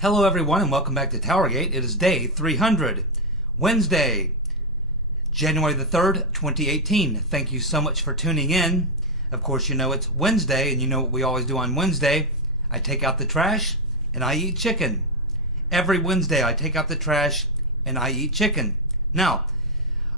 Hello everyone and welcome back to TowerGate. It is day 300, Wednesday, January the 3rd, 2018. Thank you so much for tuning in. Of course, you know it's Wednesday and you know what we always do on Wednesday. I take out the trash and I eat chicken. Every Wednesday I take out the trash and I eat chicken. Now,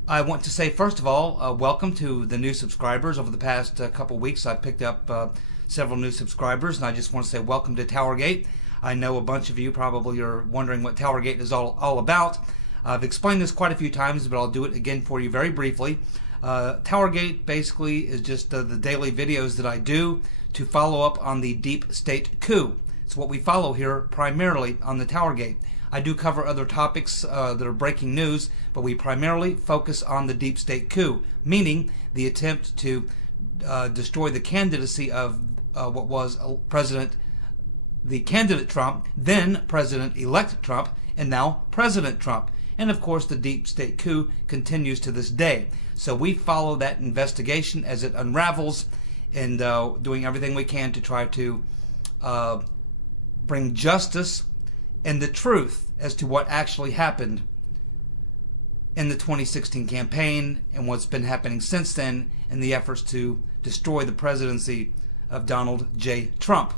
I want to say first of all, welcome to the new subscribers. Over the past couple weeks I've picked up several new subscribers and I just want to say welcome to TowerGate. I know a bunch of you probably are wondering what TowerGate is all about. I've explained this quite a few times, but I'll do it again for you very briefly. TowerGate basically is just the daily videos that I do to follow up on the deep state coup. It's what we follow here primarily on the TowerGate. I do cover other topics that are breaking news, but we primarily focus on the deep state coup, meaning the attempt to destroy the candidacy of what was the candidate Trump, then President-elect Trump, and now President Trump. And of course the deep state coup continues to this day. So we follow that investigation as it unravels and doing everything we can to try to bring justice and the truth as to what actually happened in the 2016 campaign and what's been happening since then in the efforts to destroy the presidency of Donald J. Trump.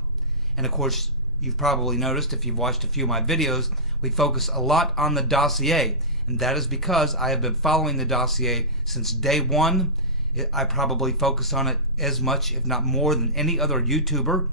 And of course, you've probably noticed if you've watched a few of my videos, we focus a lot on the dossier. And that is because I have been following the dossier since day one. I probably focus on it as much, if not more, than any other YouTuber.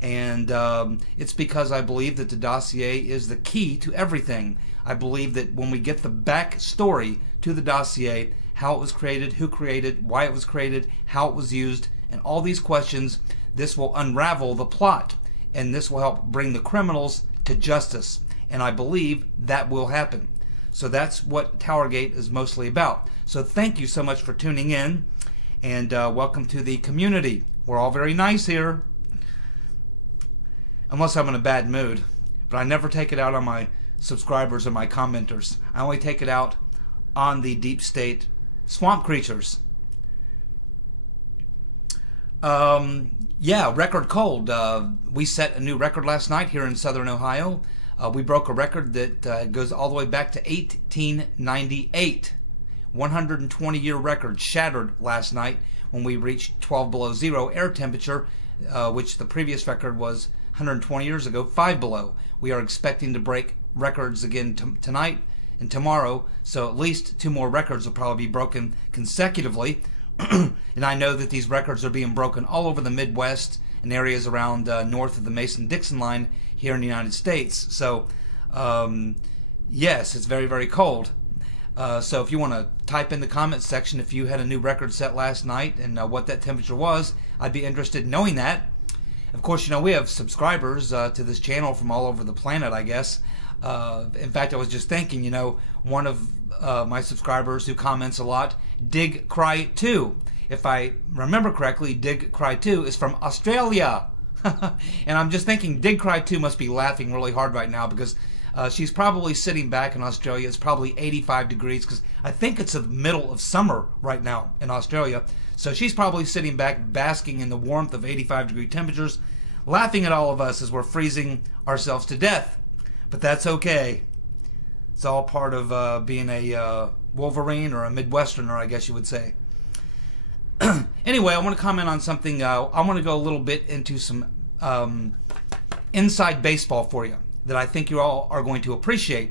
And it's because I believe that the dossier is the key to everything. I believe that when we get the back story to the dossier, how it was created, who created, why it was created, how it was used, and all these questions, this will unravel the plot. And this will help bring the criminals to justice. And I believe that will happen. So that's what TowerGate is mostly about. So thank you so much for tuning in. And welcome to the community. We're all very nice here. Unless I'm in a bad mood. But I never take it out on my subscribers or my commenters. I only take it out on the deep state swamp creatures. Yeah, record cold. We set a new record last night here in Southern Ohio. We broke a record that goes all the way back to 1898. 120-year record shattered last night when we reached 12 below zero air temperature, which the previous record was 120 years ago, 5 below. We are expecting to break records again tonight and tomorrow, so at least 2 more records will probably be broken consecutively. And I know that these records are being broken all over the Midwest and areas around north of the Mason-Dixon line here in the United States. So, yes, it's very, very cold. So if you want to type in the comments section if you had a new record set last night and what that temperature was, I'd be interested in knowing that. Of course, you know, we have subscribers to this channel from all over the planet, I guess. In fact, I was just thinking, you know, one of my subscribers who comments a lot, Dig Cry 2. If I remember correctly, Dig Cry 2 is from Australia. And I'm just thinking Dig Cry 2 must be laughing really hard right now because she's probably sitting back in Australia. It's probably 85 degrees because I think it's the middle of summer right now in Australia. So she's probably sitting back basking in the warmth of 85-degree temperatures, laughing at all of us as we're freezing ourselves to death. But that's okay. It's all part of being a Wolverine or a Midwesterner, I guess you would say. Anyway, I want to comment on something. I want to go a little bit into some inside baseball for you that I think you all are going to appreciate,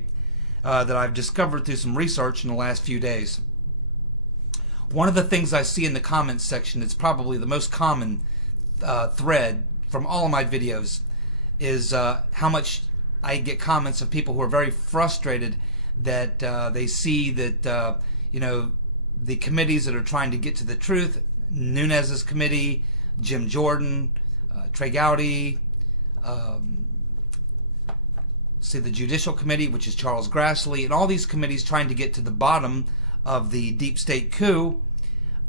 that I've discovered through some research in the last few days. One of the things I see in the comments section, it's probably the most common thread from all of my videos, is how much I get comments of people who are very frustrated that they see that, you know, the committees that are trying to get to the truth, Nunes's committee, Jim Jordan, Trey Gowdy, the Judicial Committee, which is Charles Grassley, and all these committees trying to get to the bottom of the deep state coup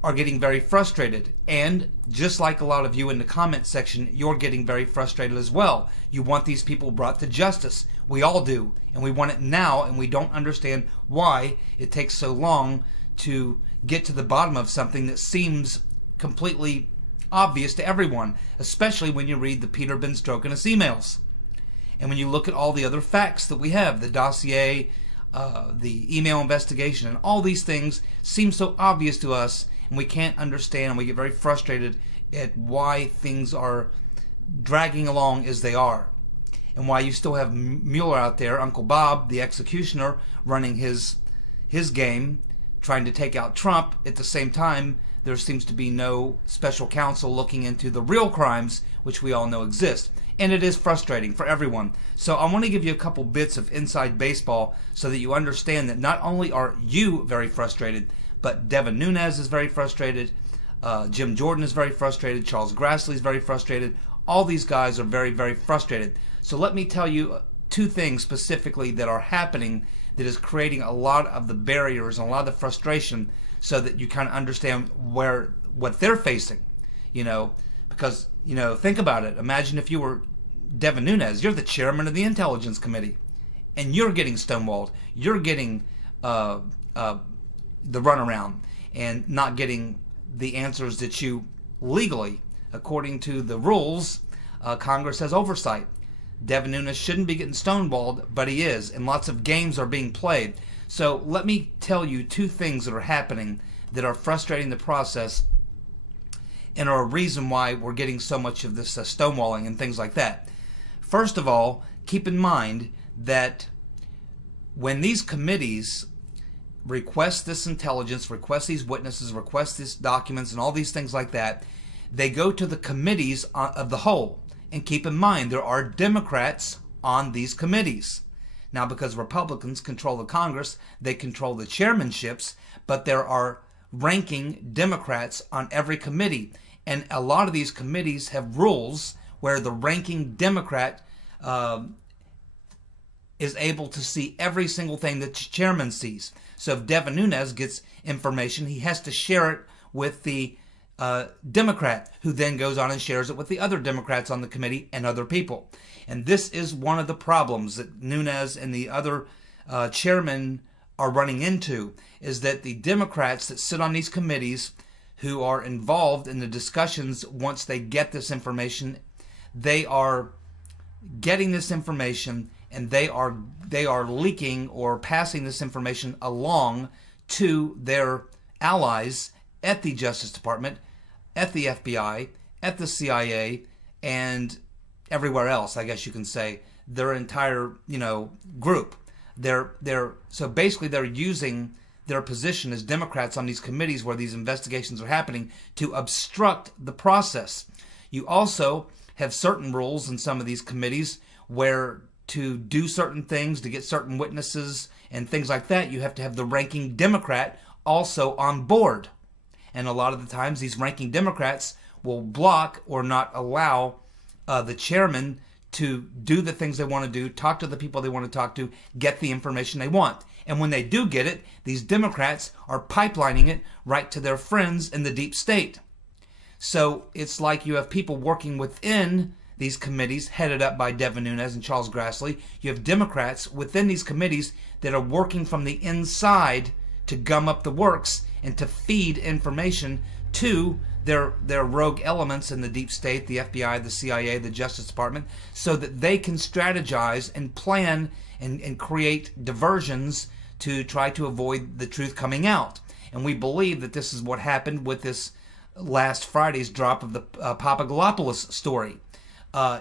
are getting very frustrated. And just like a lot of you in the comment section, you're getting very frustrated as well. You want these people brought to justice. We all do. And we want it now, and we don't understand why it takes so long to get to the bottom of something that seems completely obvious to everyone, especially when you read the Peter Ben Strokinus emails. And when you look at all the other facts that we have, the dossier, the email investigation, and all these things seem so obvious to us, and we can't understand, and we get very frustrated at why things are dragging along as they are, and why you still have Mueller out there, Uncle Bob, the executioner, running his game, trying to take out Trump. At the same time, there seems to be no special counsel looking into the real crimes, which we all know exist. And it is frustrating for everyone. So I want to give you a couple bits of inside baseball so that you understand that not only are you very frustrated, but Devin Nunes is very frustrated, Jim Jordan is very frustrated, Charles Grassley is very frustrated. All these guys are very, very frustrated. So let me tell you two things specifically that are happening that is creating a lot of the barriers and a lot of the frustration, so that you kind of understand what they're facing, because, think about it. Imagine if you were Devin Nunes, you're the chairman of the Intelligence Committee, and you're getting stonewalled. You're getting the runaround and not getting the answers that you legally, according to the rules, Congress has oversight. Devin Nunes shouldn't be getting stonewalled, but he is, and lots of games are being played. So let me tell you two things that are happening that are frustrating the process and are a reason why we're getting so much of this stonewalling and things like that. First of all, keep in mind that when these committees request this intelligence, request these witnesses, request these documents, and all these things like that, they go to the committees of the whole. And keep in mind, there are Democrats on these committees. Now, because Republicans control the Congress, they control the chairmanships, but there are ranking Democrats on every committee. And a lot of these committees have rules where the ranking Democrat is able to see every single thing that the chairman sees. So if Devin Nunes gets information, he has to share it with the Democrat, who then goes on and shares it with the other Democrats on the committee and other people. And this is one of the problems that Nunes and the other chairmen are running into, is that the Democrats that sit on these committees, who are involved in the discussions once they get this information, they are getting this information and they are leaking or passing this information along to their allies at the Justice Department, at the FBI, at the CIA, and everywhere else, I guess you can say, their entire, group. So basically they're using their position as Democrats on these committees where these investigations are happening to obstruct the process. You also have certain rules in some of these committees where to do certain things, to get certain witnesses and things like that, you have to have the ranking Democrat also on board. And a lot of the times these ranking Democrats will block or not allow the chairman to do the things they want to do, talk to the people they want to talk to, get the information they want. And when they do get it, these Democrats are pipelining it right to their friends in the deep state. So it's like you have people working within these committees headed up by Devin Nunes and Charles Grassley. You have Democrats within these committees that are working from the inside to gum up the works and to feed information to their rogue elements in the deep state, the FBI, the CIA, the Justice Department, so that they can strategize and plan and create diversions to try to avoid the truth coming out. And we believe that this is what happened with this last Friday's drop of the Papadopoulos story.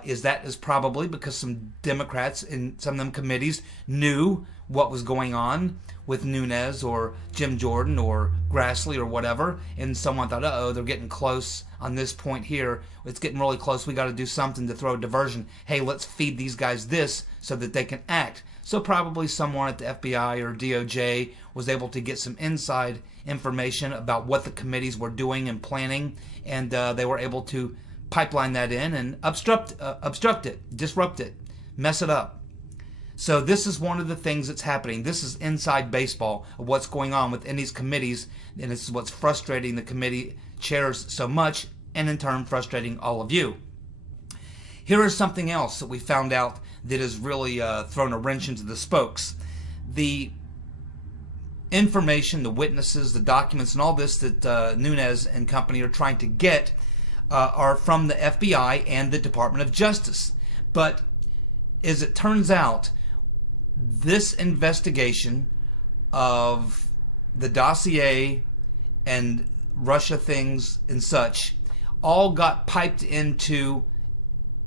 Is probably because some Democrats in some of them committees knew what was going on with Nunes or Jim Jordan or Grassley or whatever, and someone thought, uh-oh, they're getting close on this point here. It's getting really close. We got to do something to throw a diversion. Hey, let's feed these guys this so that they can act. So probably someone at the FBI or DOJ was able to get some inside information about what the committees were doing and planning, and they were able to pipeline that in and obstruct it, disrupt it, mess it up. So this is one of the things that's happening. This is inside baseball of what's going on within these committees, and this is what's frustrating the committee chairs so much, and in turn frustrating all of you. Here is something else that we found out that has really thrown a wrench into the spokes. The information, the witnesses, the documents, and all this that Nunes and company are trying to get are from the FBI and the Department of Justice. But is it turns out this investigation of the dossier and Russia things and such all got piped into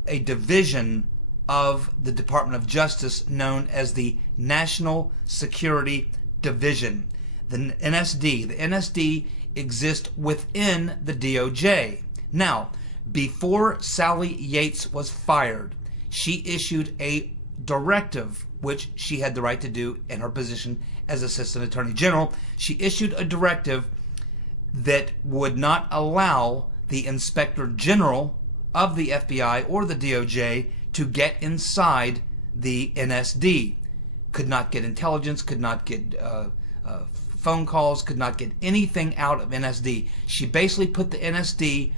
a division of the Department of Justice known as the National Security Division, the NSD. The NSD exists within the DOJ. Now, before Sally Yates was fired, she issued a directive, which she had the right to do in her position as Assistant Attorney General. She issued a directive that would not allow the Inspector General of the FBI or the DOJ to get inside the NSD. Could not get intelligence, could not get phone calls, could not get anything out of NSD. She basically put the NSD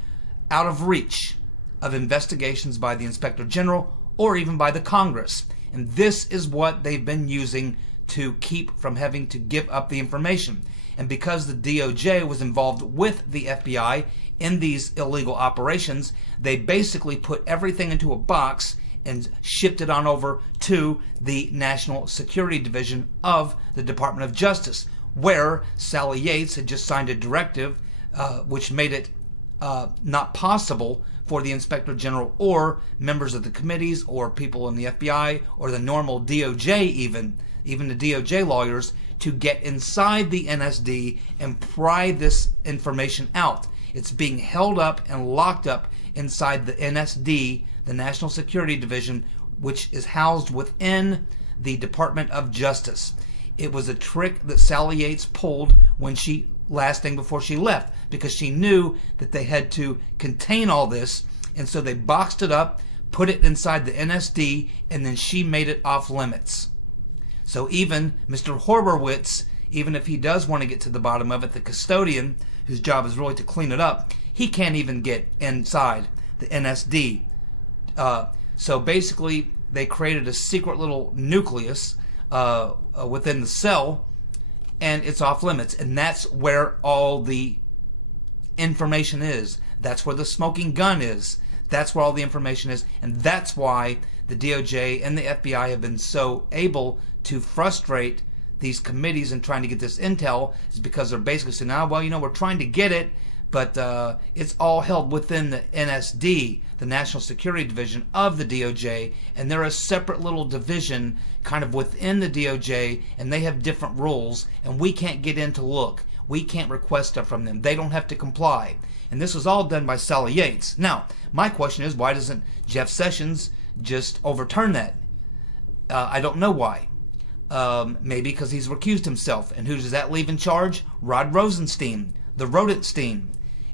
out of reach of investigations by the Inspector General or even by the Congress. And this is what they've been using to keep from having to give up the information. And because the DOJ was involved with the FBI in these illegal operations, they basically put everything into a box and shipped it on over to the National Security Division of the Department of Justice, where Sally Yates had just signed a directive which made it not possible for the Inspector General or members of the committees or people in the FBI or the normal DOJ even the DOJ lawyers to get inside the NSD and pry this information out. It's being held up and locked up inside the NSD, the National Security Division, which is housed within the Department of Justice. It was a trick that Sally Yates pulled when she last thing before she left, because she knew that they had to contain all this, and so they boxed it up, put it inside the NSD, and then she made it off limits. So even Mr. Horowitz, even if he does want to get to the bottom of it, the custodian, whose job is really to clean it up, he can't even get inside the NSD. So basically, they created a secret little nucleus within the cell, and it's off limits. And that's where all the information is. That's where the smoking gun is. That's where all the information is. And that's why the DOJ and the FBI have been so able to frustrate these committees in trying to get this intel, is because they're basically saying, well, we're trying to get it, but it's all held within the NSD, the National Security Division of the DOJ, and they're a separate little division kind of within the DOJ, and they have different rules, and we can't get in to look. We can't request stuff from them. They don't have to comply. And this was all done by Sally Yates. Now, my question is, why doesn't Jeff Sessions just overturn that? I don't know why. Maybe because he's recused himself. And who does that leave in charge? Rod Rosenstein, the Rodenstein.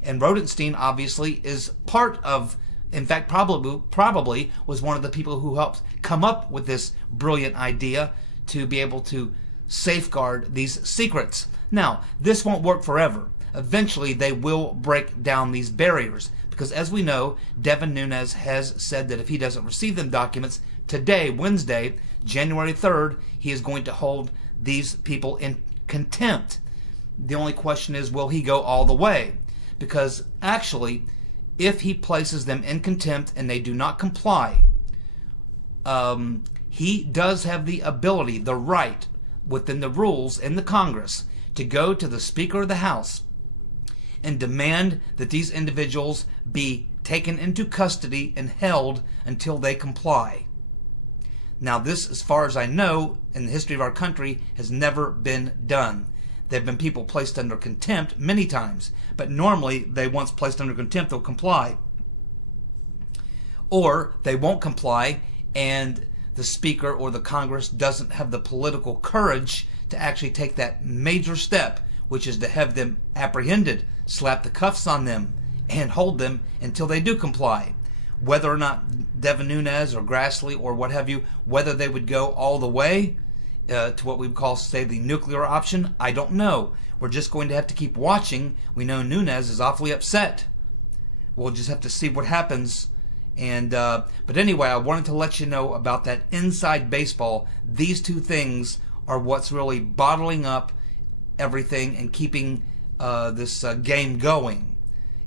And Rodenstein obviously is part of, in fact, probably was one of the people who helped come up with this brilliant idea to be able to safeguard these secrets. Now, this won't work forever. Eventually, they will break down these barriers, because as we know, Devin Nunes has said that if he doesn't receive them documents today, Wednesday, January 3rd, he is going to hold these people in contempt. The only question is, will he go all the way? Because actually, if he places them in contempt and they do not comply, he does have the ability, the right, within the rules in the Congress, to go to the Speaker of the House and demand that these individuals be taken into custody and held until they comply. Now, this, as far as I know, in the history of our country, has never been done. There have been people placed under contempt many times, but normally they, once placed under contempt, they'll comply. Or they won't comply, and the Speaker or the Congress doesn't have the political courage to actually take that major step, which is to have them apprehended, slap the cuffs on them, and hold them until they do comply. Whether or not Devin Nunes or Grassley or what have you, whether they would go all the way to what we would call, say, the nuclear option, I don't know. We're just going to have to keep watching. We know Nunes is awfully upset. We'll just have to see what happens. And but anyway, I wanted to let you know about that inside baseball. These two things are what's really bottling up everything and keeping this game going.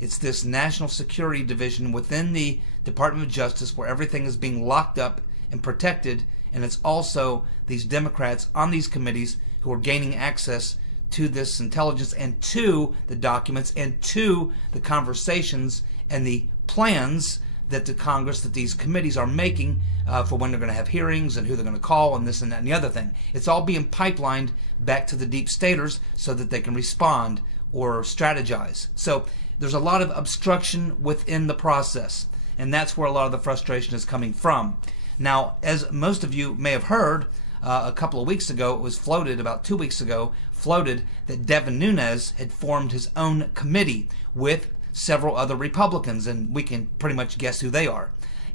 It's this National Security Division within the Department of Justice where everything is being locked up and protected, and it's also these Democrats on these committees who are gaining access to this intelligence and to the documents and to the conversations and the plans that the Congress, that these committees are making for when they're going to have hearings and who they're going to call and this and that and the other thing. It's all being pipelined back to the deep staters so that they can respond or strategize. So there's a lot of obstruction within the process, and that's where a lot of the frustration is coming from. Now, as most of you may have heard, a couple of weeks ago, it was floated, about 2 weeks ago, floated that Devin Nunes had formed his own committee with several other Republicans, and we can pretty much guess who they are.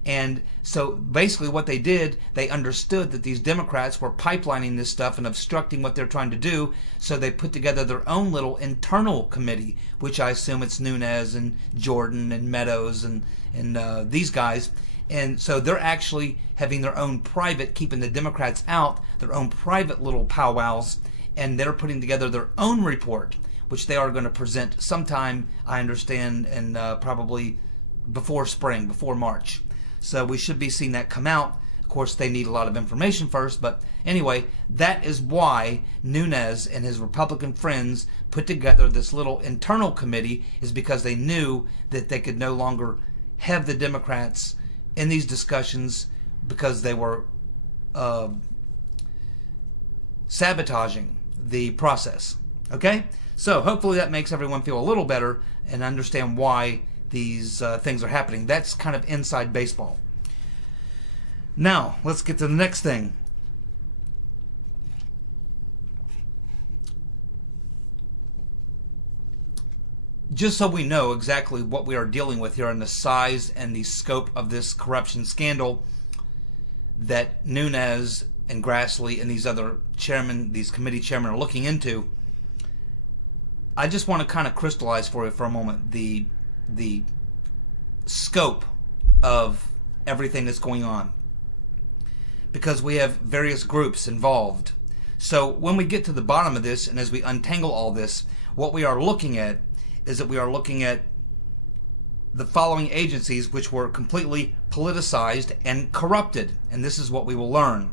And so basically what they did, they understood that these Democrats were pipelining this stuff and obstructing what they're trying to do, so they put together their own little internal committee, which I assume it's Nunes and Jordan and Meadows and these guys. And so they're actually having their own private, keeping the Democrats out, their own private little powwows, and they're putting together their own report, which they are going to present sometime, I understand, and probably before spring, before March. So we should be seeing that come out. Of course, they need a lot of information first, but anyway, that is why Nunes and his Republican friends put together this little internal committee, is because they knew that they could no longer have the Democrats in these discussions because they were sabotaging the process. Okay? So hopefully that makes everyone feel a little better and understand why these things are happening. That's kind of inside baseball. Now, let's get to the next thing. Just so we know exactly what we are dealing with here and the size and the scope of this corruption scandal that Nunes and Grassley and these other chairmen, these committee chairmen, are looking into, I just want to kind of crystallize for you for a moment the scope of everything that's going on, because we have various groups involved. So when we get to the bottom of this, and as we untangle all this, what we are looking at is that we are looking at the following agencies which were completely politicized and corrupted, and this is what we will learn.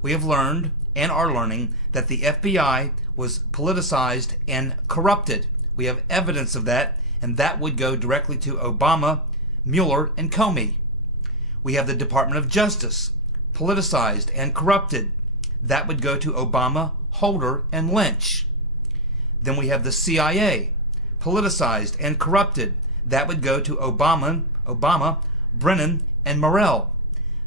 We have learned and are learning that the FBI was politicized and corrupted. We have evidence of that, and that would go directly to Obama, Mueller, and Comey. We have the Department of Justice, politicized and corrupted. That would go to Obama, Holder, and Lynch. Then we have the CIA, politicized and corrupted. That would go to Obama, Brennan, and Morell.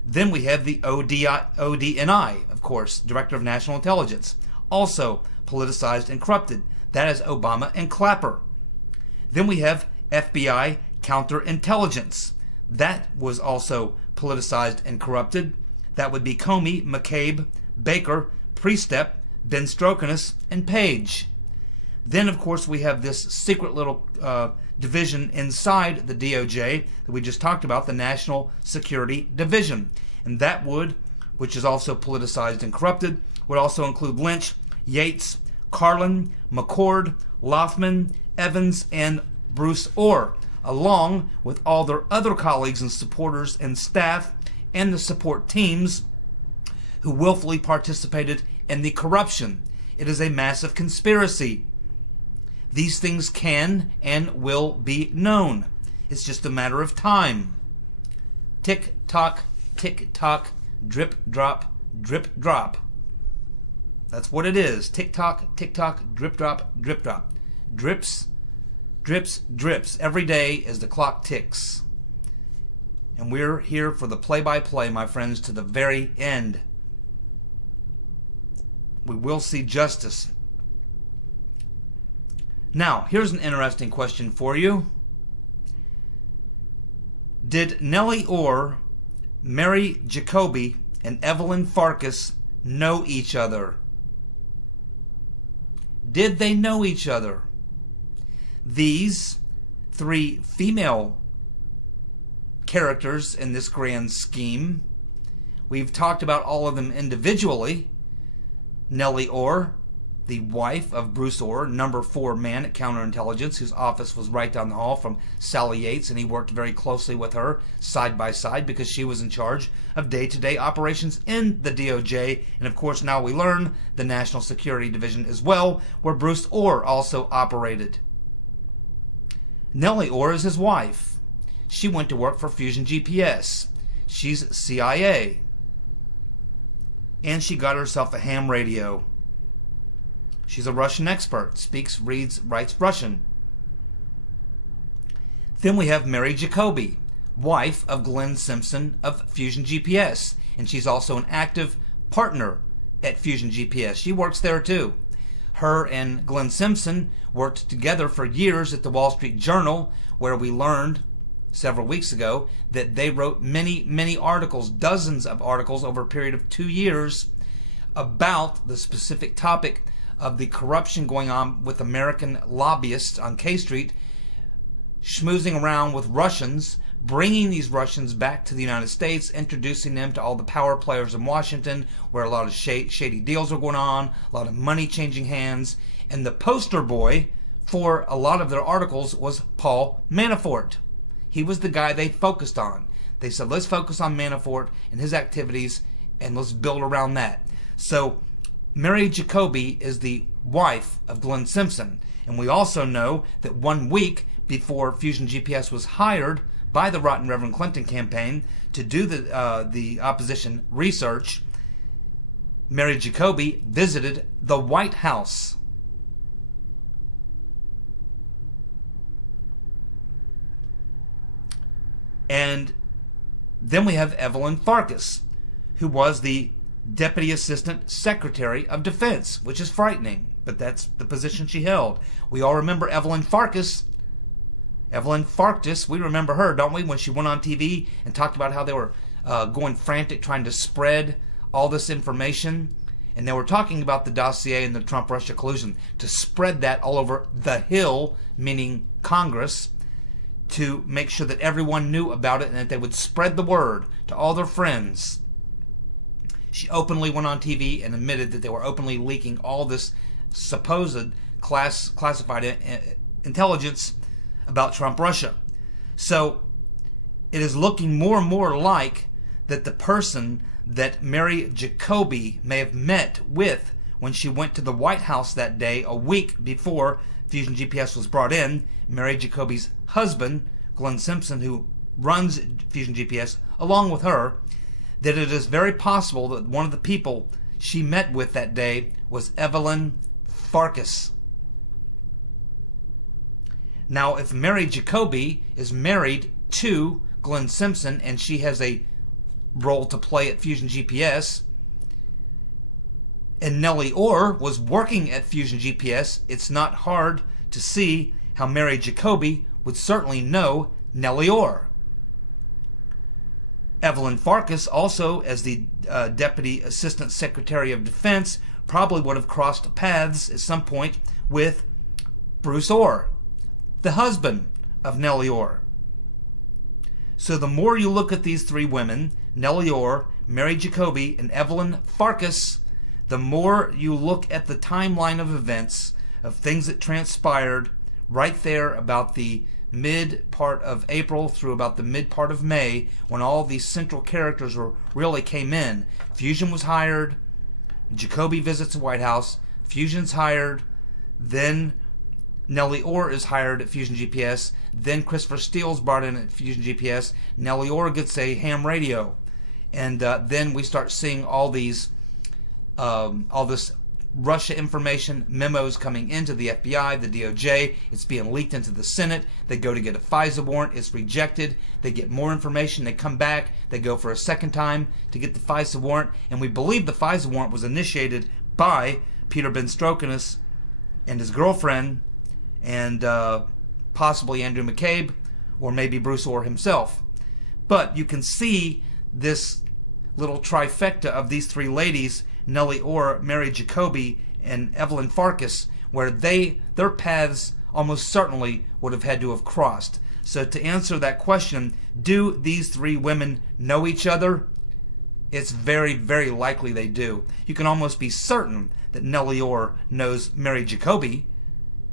Then we have the ODNI, of course, Director of National Intelligence, also politicized and corrupted. That is Obama and Clapper. Then we have FBI Counterintelligence. That was also politicized and corrupted. That would be Comey, McCabe, Baker, Priestep, Ben Strokinus, and Page. Then, of course, we have this secret little division inside the DOJ that we just talked about, the National Security Division. And that would, which is also politicized and corrupted, would also include Lynch, Yates, Carlin, McCord, Lothman, Evans, and Bruce Ohr, along with all their other colleagues and supporters and staff and the support teams who willfully participated in the corruption. It is a massive conspiracy. These things can and will be known. It's just a matter of time. Tick tock, drip drop, drip drop. That's what it is. Tick tock, drip drop, drip drop. Drips, drips, drips every day as the clock ticks. And we're here for the play-by-play, my friends, to the very end. We will see justice. Now, here's an interesting question for you. Did Nellie Ohr, Mary Jacoby, and Evelyn Farkas know each other? Did they know each other? These three female characters in this grand scheme, we've talked about all of them individually. Nellie Ohr, the wife of Bruce Ohr, number 4 man at counterintelligence, whose office was right down the hall from Sally Yates, and he worked very closely with her side by side because she was in charge of day-to-day operations in the DOJ, and of course now we learn the National Security Division as well, where Bruce Ohr also operated. Nellie Ohr is his wife. She went to work for Fusion GPS. She's CIA. And she got herself a ham radio. She's a Russian expert, speaks, reads, writes Russian. Then we have Mary Jacoby, wife of Glenn Simpson of Fusion GPS, and she's also an active partner at Fusion GPS. She works there too. Her and Glenn Simpson worked together for years at the Wall Street Journal, where we learned several weeks ago that they wrote many articles, dozens of articles over a period of 2 years about the specific topic of the corruption going on with American lobbyists on K Street, schmoozing around with Russians, bringing these Russians back to the United States, introducing them to all the power players in Washington, where a lot of shady deals are going on, a lot of money changing hands. And the poster boy for a lot of their articles was Paul Manafort. He was the guy they focused on. They said, let's focus on Manafort and his activities, and let's build around that. So Mary Jacoby is the wife of Glenn Simpson. And we also know that 1 week before Fusion GPS was hired by the Rotten Reverend Clinton campaign to do the opposition research, Mary Jacoby visited the White House. And then we have Evelyn Farkas, who was the Deputy Assistant Secretary of Defense, which is frightening, but that's the position she held. We all remember Evelyn Farkas. Evelyn Farkas, we remember her, don't we, when she went on TV and talked about how they were going frantic trying to spread all this information. And they were talking about the dossier and the Trump-Russia collusion, to spread that all over the Hill, meaning Congress, to make sure that everyone knew about it and that they would spread the word to all their friends. She openly went on TV and admitted that they were openly leaking all this supposed classified intelligence about Trump-Russia. So it is looking more and more like that the person that Mary Jacoby may have met with when she went to the White House that day, a week before Fusion GPS was brought in, Mary Jacoby's husband, Glenn Simpson, who runs Fusion GPS, along with her, that it is very possible that one of the people she met with that day was Evelyn Farkas. Now, if Mary Jacoby is married to Glenn Simpson and she has a role to play at Fusion GPS, and Nellie Ohr was working at Fusion GPS, it's not hard to see how Mary Jacoby would certainly know Nellie Ohr. Evelyn Farkas, also as the Deputy Assistant Secretary of Defense, probably would have crossed paths at some point with Bruce Ohr, the husband of Nellie Ohr. So the more you look at these three women, Nellie Ohr, Mary Jacoby, and Evelyn Farkas, the more you look at the timeline of events, of things that transpired right there about the mid part of April through about the mid part of May, when all these central characters really came in. Fusion was hired, Jacoby visits the White House, Fusion's hired, then Nellie Ohr is hired at Fusion GPS, then Christopher Steele's brought in at Fusion GPS, Nellie Ohr gets a ham radio, and then we start seeing all these, all this Russia information, memos coming into the FBI, the DOJ. It's being leaked into the Senate. They go to get a FISA warrant. It's rejected. They get more information. They come back. They go for a second time to get the FISA warrant. And we believe the FISA warrant was initiated by Peter Ben Strokanus and his girlfriend and possibly Andrew McCabe or maybe Bruce Ohr himself. But you can see this little trifecta of these three ladies, Nellie Ohr, Mary Jacoby, and Evelyn Farkas, where their paths almost certainly would have had to have crossed. So to answer that question, do these three women know each other? It's very, very likely they do. You can almost be certain that Nellie Ohr knows Mary Jacoby.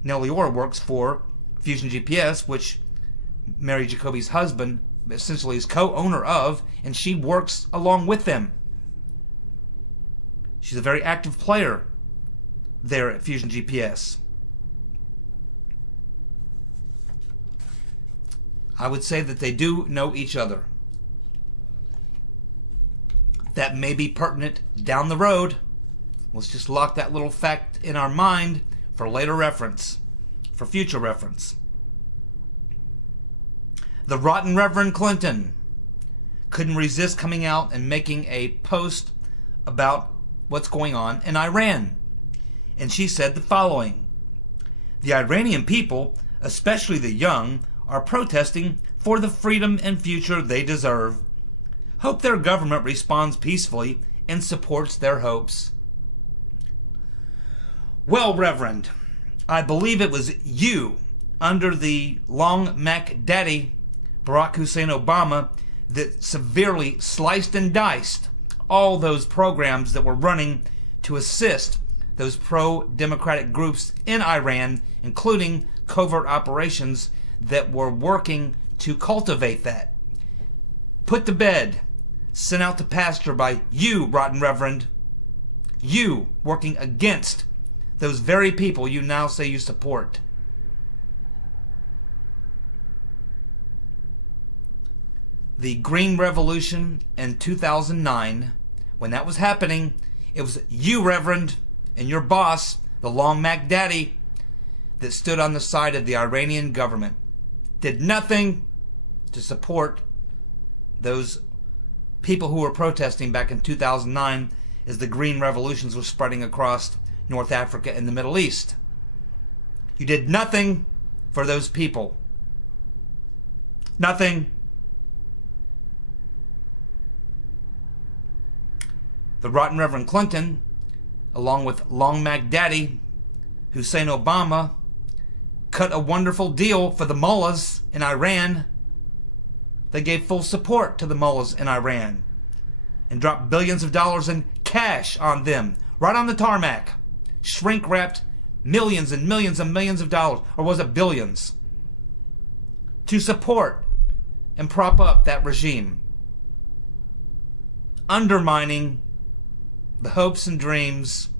Nellie Ohr works for Fusion GPS, which Mary Jacoby's husband essentially is co-owner of, and she works along with them. She's a very active player there at Fusion GPS. I would say that they do know each other. That may be pertinent down the road. Let's just lock that little fact in our mind for later reference, for future reference. The rotten Reverend Clinton couldn't resist coming out and making a post about what's going on in Iran. And she said the following: "The Iranian people, especially the young, are protesting for the freedom and future they deserve. Hope their government responds peacefully and supports their hopes." Well, Reverend, I believe it was you, under the long Mac Daddy, Barack Hussein Obama, that severely sliced and diced all those programs that were running to assist those pro-democratic groups in Iran, including covert operations that were working to cultivate that. Put to bed, sent out to pasture by you, rotten Reverend. You working against those very people you now say you support. The Green Revolution in 2009, when that was happening, it was you, Reverend, and your boss, the Long Mac Daddy, that stood on the side of the Iranian government. Did nothing to support those people who were protesting back in 2009 as the Green Revolutions were spreading across North Africa and the Middle East. You did nothing for those people. Nothing. The rotten Reverend Clinton, along with Long Mac Daddy, Hussein Obama, cut a wonderful deal for the mullahs in Iran. They gave full support to the mullahs in Iran and dropped billions of dollars in cash on them, right on the tarmac. Shrink-wrapped millions and millions and millions of dollars, or was it billions, to support and prop up that regime, undermining the hopes and dreams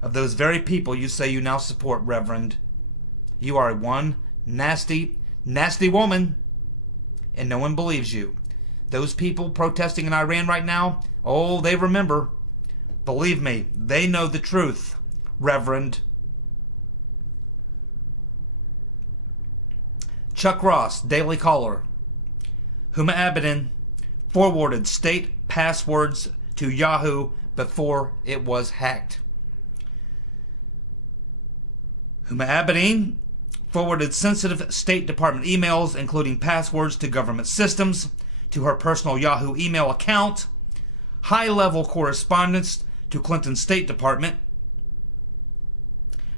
of those very people you say you now support, Reverend. You are one nasty, nasty woman, and no one believes you. Those people protesting in Iran right now, oh, they remember. Believe me, they know the truth, Reverend. Chuck Ross, Daily Caller. Huma Abedin forwarded state passwords to Yahoo before it was hacked. Huma Abedin forwarded sensitive State Department emails, including passwords to government systems, to her personal Yahoo email account, high-level correspondence to Clinton's State Department.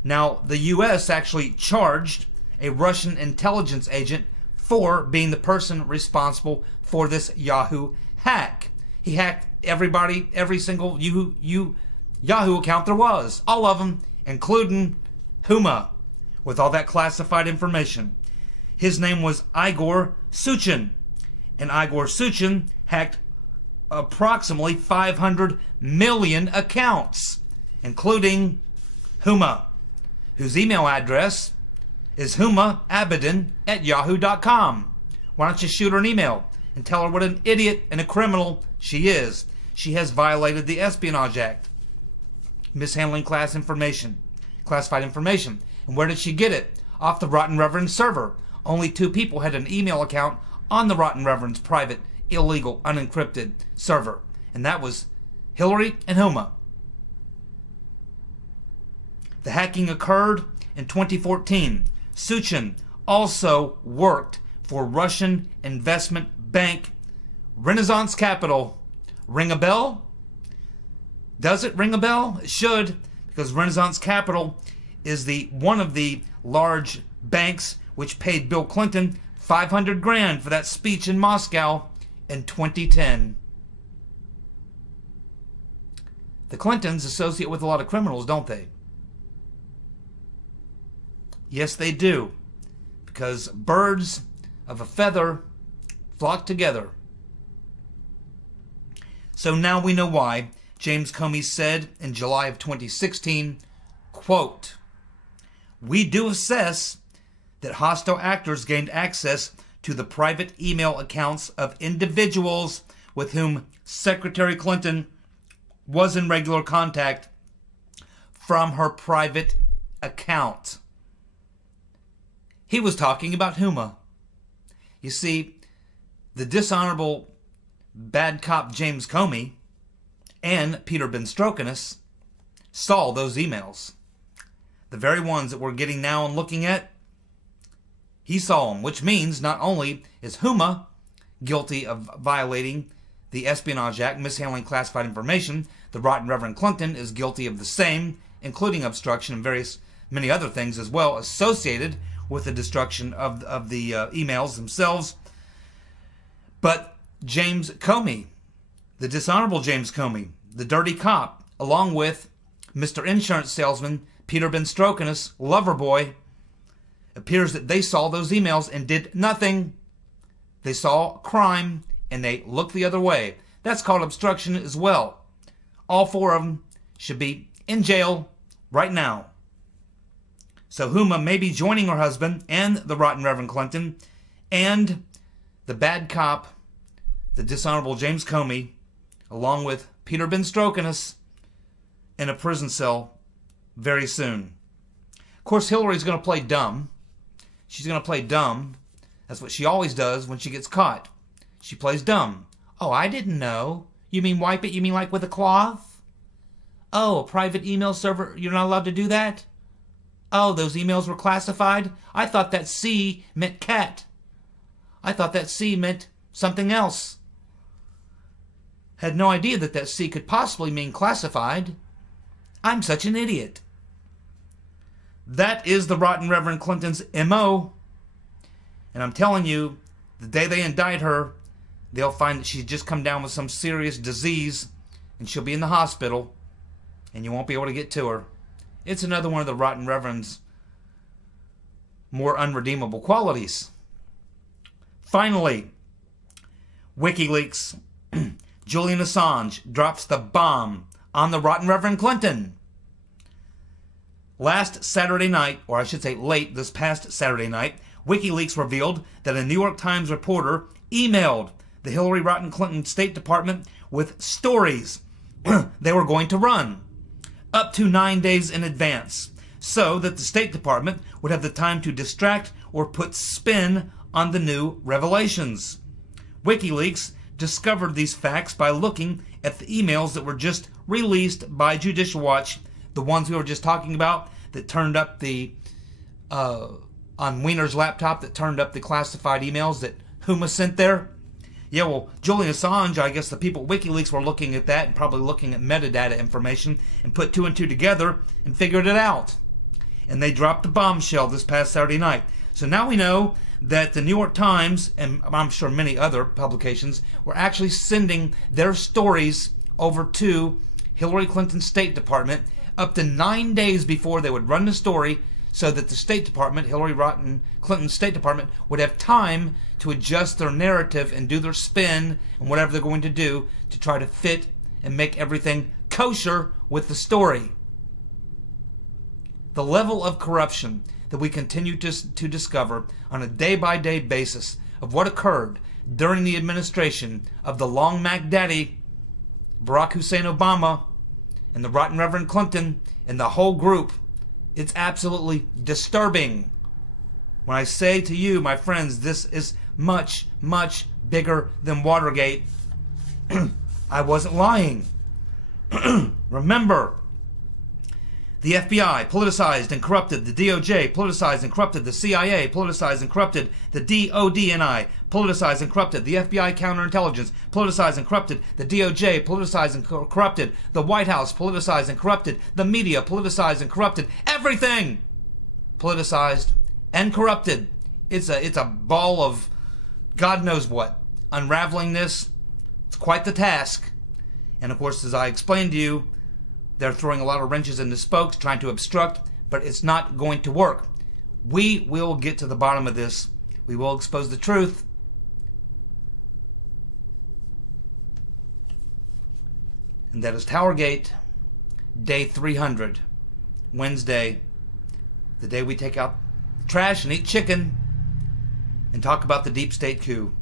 Now, the U.S. actually charged a Russian intelligence agent for being the person responsible for this Yahoo hack. He hacked everybody, every single Yahoo account there was. All of them, including Huma, with all that classified information. His name was Igor Suchin. And Igor Suchin hacked approximately 500 million accounts, including Huma, whose email address is humaabedin@yahoo.com. Why don't you shoot her an email and tell her what an idiot and a criminal she is? She has violated the Espionage Act, mishandling classified information. And where did she get it? Off the Rotten Reverend server. Only 2 people had an email account on the Rotten Reverend's private, illegal, unencrypted server. And that was Hillary and Huma. The hacking occurred in 2014. Suchin also worked for Russian investment bank Renaissance Capital. Ring a bell? Does it ring a bell? It should, because Renaissance Capital is one of the large banks which paid Bill Clinton $500 grand for that speech in Moscow in 2010. The Clintons associate with a lot of criminals, don't they? Yes, they do. Because birds of a feather flock together. So now we know why James Comey said in July of 2016, quote, "We do assess that hostile actors gained access to the private email accounts of individuals with whom Secretary Clinton was in regular contact from her private account." He was talking about Huma. You see, the dishonorable bad cop James Comey and Peter Benstrokinus saw those emails. The very ones that we're getting now and looking at, he saw them, which means not only is Huma guilty of violating the Espionage Act, mishandling classified information, the Rotten Reverend Clinton is guilty of the same, including obstruction and many other things as well associated with the destruction of the emails themselves. But James Comey, the dishonorable James Comey, the dirty cop, along with Mr. Insurance Salesman Peter Benstrokinus, lover boy, appears that they saw those emails and did nothing. They saw crime and they looked the other way. That's called obstruction as well. All four of them should be in jail right now. So Huma may be joining her husband and the Rotten Reverend Clinton and the bad cop, the dishonorable James Comey, along with Peter Benstrokinus, in a prison cell very soon. Of course, Hillary's going to play dumb. She's going to play dumb. That's what she always does when she gets caught. She plays dumb. "Oh, I didn't know. You mean wipe it? You mean like with a cloth? Oh, a private email server, you're not allowed to do that? Oh, those emails were classified? I thought that C meant cat. I thought that C meant something else. Had no idea that that C could possibly mean classified. I'm such an idiot." That is the Rotten Reverend Clinton's M.O. And I'm telling you, the day they indict her, they'll find that she's just come down with some serious disease and she'll be in the hospital and you won't be able to get to her. It's another one of the Rotten Reverend's more unredeemable qualities. Finally, WikiLeaks. Julian Assange drops the bomb on the Rotten Reverend Clinton. Last Saturday night, or I should say late this past Saturday night, WikiLeaks revealed that a New York Times reporter emailed the Hillary Rotten Clinton State Department with stories they were going to run up to 9 days in advance, so that the State Department would have the time to distract or put spin on the new revelations. WikiLeaks discovered these facts by looking at the emails that were just released by Judicial Watch, the ones we were just talking about that turned up the, on Wiener's laptop, that turned up the classified emails that Huma sent there. Yeah, well, Julian Assange, I guess the people at WikiLeaks were looking at that and probably looking at metadata information and put two and two together and figured it out. And they dropped the bombshell this past Saturday night. So now we know that the New York Times, and I'm sure many other publications, were actually sending their stories over to Hillary Clinton's State Department up to 9 days before they would run the story, so that the State Department, Hillary Rotten Clinton's State Department, would have time to adjust their narrative and do their spin and whatever they're going to do to try to fit and make everything kosher with the story. The level of corruption that we continue to discover on a day-by-day basis of what occurred during the administration of the Long Mac Daddy, Barack Hussein Obama, and the Rotten Reverend Clinton, and the whole group, it's absolutely disturbing. When I say to you, my friends, this is much, much bigger than Watergate, I wasn't lying. Remember, the FBI politicized and corrupted the DOJ, politicized and corrupted the CIA, politicized and corrupted the DODNI, politicized and corrupted the FBI counterintelligence, politicized and corrupted the DOJ, politicized and corrupted the White House, politicized and corrupted the media, politicized and corrupted everything, politicized and corrupted. It's a ball of God knows what. Unraveling this, it's quite the task. And of course, as I explained to you, They're throwing a lot of wrenches in the spokes, trying to obstruct, but it's not going to work. We will get to the bottom of this. We will expose the truth. And that is TowerGate, day 300, Wednesday, the day we take out trash and eat chicken and talk about the deep state coup.